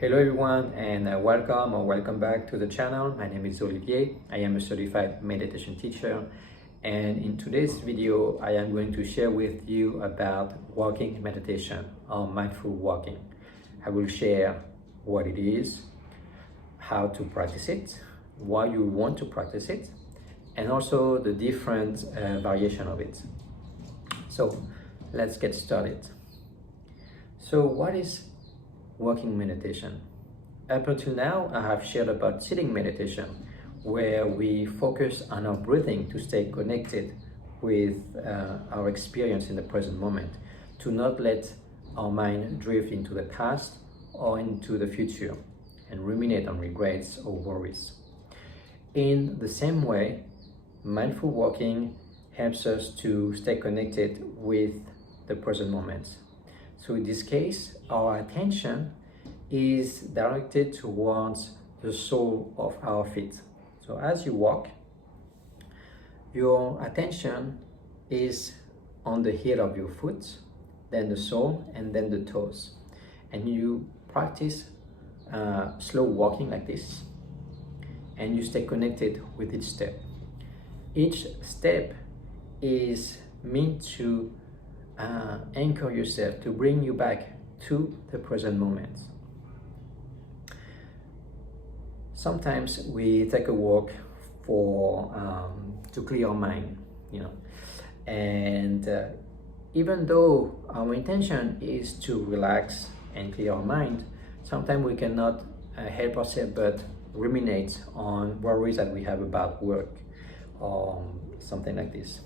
Hello everyone, and welcome back to the channel. My name is Olivier. I am a certified meditation teacher, and in today's video I am going to share with you about walking meditation or mindful walking. I will share what it is, how to practice it, why you want to practice it, and also the different variation of it. So let's get started. So what is walking meditation? Up until now, I have shared about sitting meditation, where we focus on our breathing to stay connected with our experience in the present moment, to not let our mind drift into the past or into the future and ruminate on regrets or worries. In the same way, mindful walking helps us to stay connected with the present moment. So in this case, our attention is directed towards the sole of our feet. So as you walk, your attention is on the heel of your foot, then the sole, and then the toes. And you practice slow walking like this, and you stay connected with each step. Each step is meant to anchor yourself, to bring you back to the present moment. Sometimes we take a walk to clear our mind, and even though our intention is to relax and clear our mind, sometimes we cannot help ourselves but ruminate on worries that we have about work or something like this.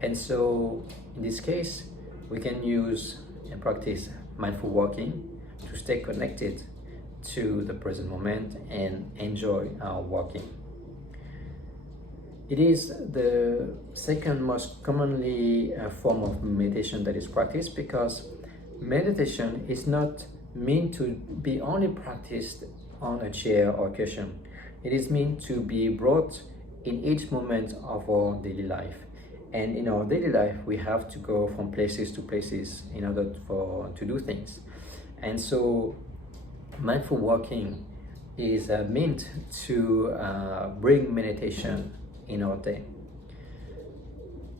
And so in this case, we can use and practice mindful walking to stay connected to the present moment and enjoy our walking. It is the second most commonly form of meditation that is practiced, because meditation is not meant to be only practiced on a chair or cushion. It is meant to be brought in each moment of our daily life. And in our daily life, we have to go from places to places in order to do things. And so mindful walking is meant to bring meditation in our day.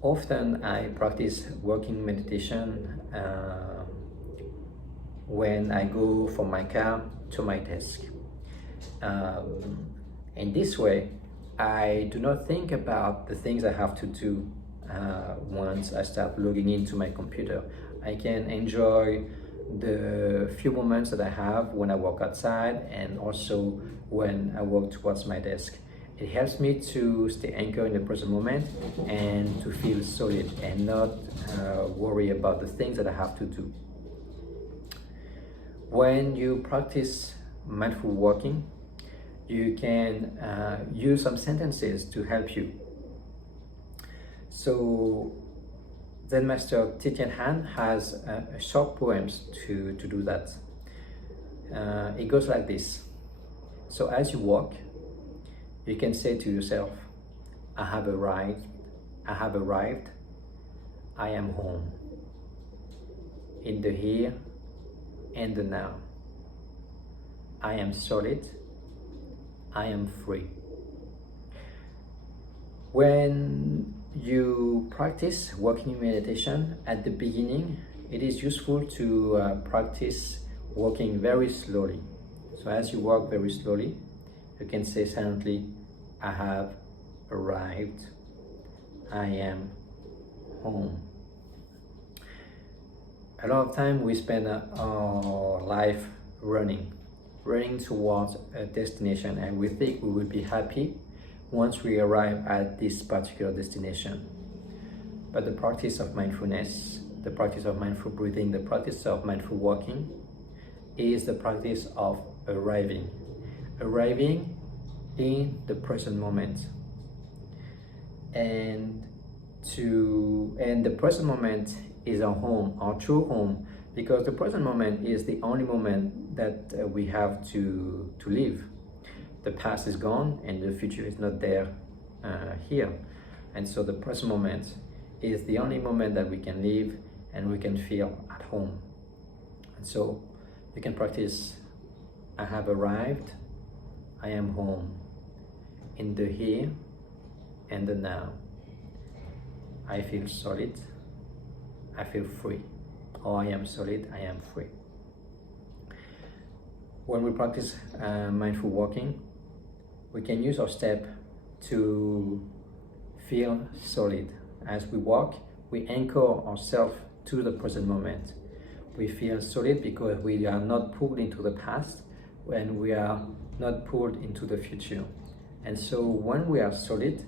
Often I practice walking meditation when I go from my car to my desk. In this way, I do not think about the things I have to do once I start logging into my computer. I can enjoy the few moments that I have when I walk outside, and also when I walk towards my desk. It helps me to stay anchored in the present moment and to feel solid and not worry about the things that I have to do. When you practice mindful walking, you can use some sentences to help you. So Zen Master Thich and Hanh has short poems to do that. It goes like this. So as you walk, you can say to yourself, I have arrived, I am home, in the here and the now. I am solid, I am free. When you practice walking meditation at the beginning, it is useful to practice walking very slowly. So as you walk very slowly, you can say silently, I have arrived, I am home. A lot of time we spend our life running towards a destination, and we think we will be happy once we arrive at this particular destination. But the practice of mindfulness, the practice of mindful breathing, the practice of mindful walking is the practice of arriving in the present moment. And the present moment is our home, our true home, because the present moment is the only moment that we have to live. The past is gone and the future is not there here. And so the present moment is the only moment that we can live and we can feel at home. And so you can practice I have arrived, I am home, in the here and the now. I feel solid, I feel free, or I am solid, I am free. When we practice mindful walking, we can use our step to feel solid. As we walk, we anchor ourselves to the present moment. We feel solid because we are not pulled into the past and we are not pulled into the future. And so when we are solid,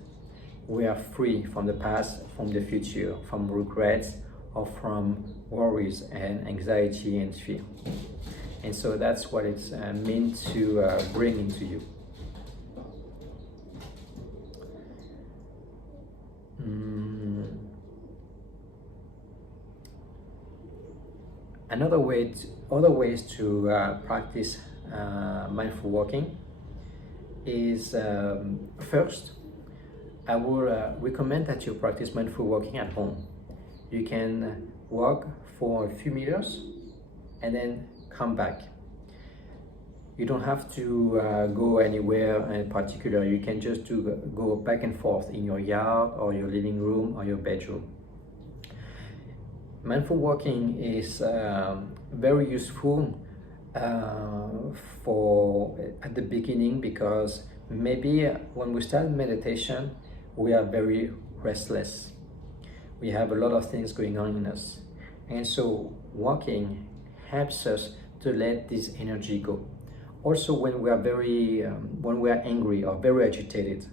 we are free from the past, from the future, from regrets, or from worries and anxiety and fear. And so that's what it's meant to bring into you. Other ways to practice mindful walking is first, I would recommend that you practice mindful walking at home. You can walk for a few meters and then come back. You don't have to go anywhere in particular. You can just go back and forth in your yard or your living room or your bedroom. Mindful walking is very useful for at the beginning, because maybe when we start meditation, we are very restless. We have a lot of things going on in us. And so walking helps us to let this energy go. Also, when we are angry or very agitated,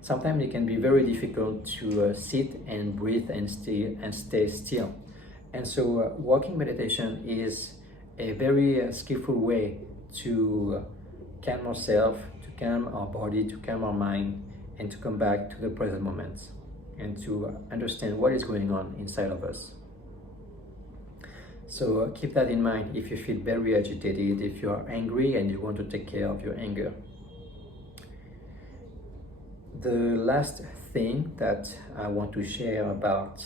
sometimes it can be very difficult to sit and breathe and stay still. And so walking meditation is a very skillful way to calm ourselves, to calm our body, to calm our mind, and to come back to the present moment and to understand what is going on inside of us. So keep that in mind if you feel very agitated, if you are angry and you want to take care of your anger. The last thing that I want to share about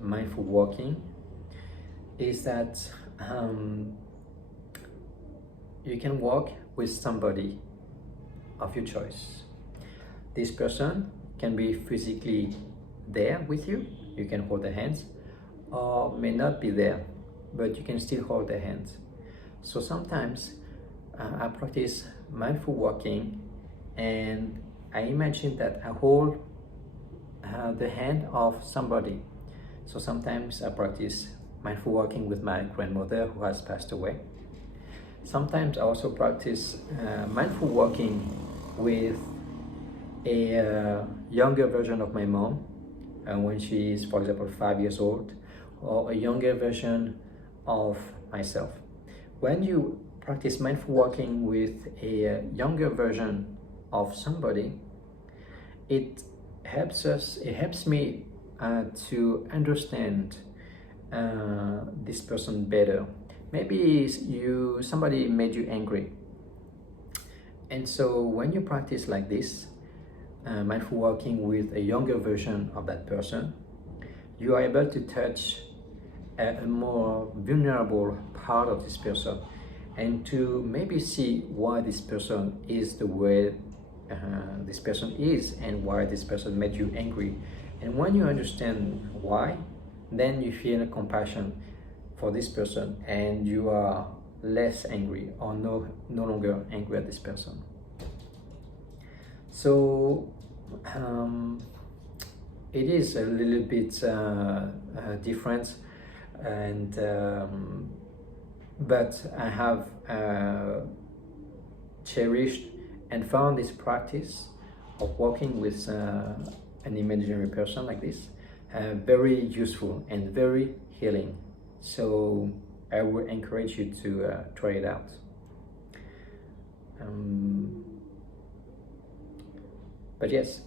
mindful walking is that you can walk with somebody of your choice. This person can be physically there with you, you can hold their hands, or may not be there, but you can still hold their hands. So sometimes I practice mindful walking and I imagine that I hold the hand of somebody. So sometimes I practice mindful walking with my grandmother who has passed away. Sometimes I also practice mindful walking with a younger version of my mom when she is, for example, 5 years old, or a younger version of myself. When you practice mindful walking with a younger version of somebody, it helps me to understand this person better. Maybe somebody made you angry, and so when you practice like this, mindful walking with a younger version of that person, you are able to touch a more vulnerable part of this person and to maybe see why this person is the way this person is and why this person made you angry. And when you understand why, then you feel compassion for this person and you are less angry or no longer angry at this person. So it is a little bit different, and but I have cherished and found this practice of walking with an imaginary person like this very useful and very healing. So I would encourage you to try it out. But yes,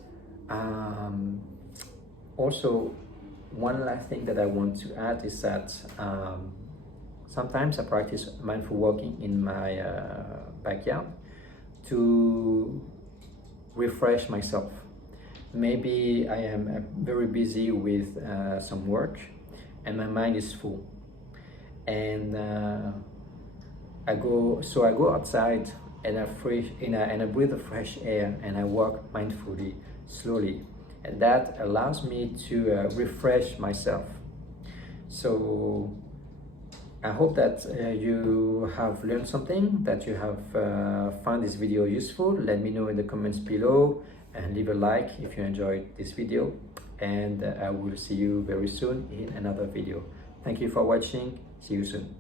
also one last thing that I want to add is that sometimes I practice mindful walking in my backyard to refresh myself. Maybe I am very busy with some work and my mind is full, and I go outside and I breathe the fresh air and I walk mindfully, slowly, and that allows me to refresh myself. So I hope that you have learned something, that you have found this video useful. Let me know in the comments below and leave a like if you enjoyed this video, and I will see you very soon in another video. Thank you for watching. See you soon.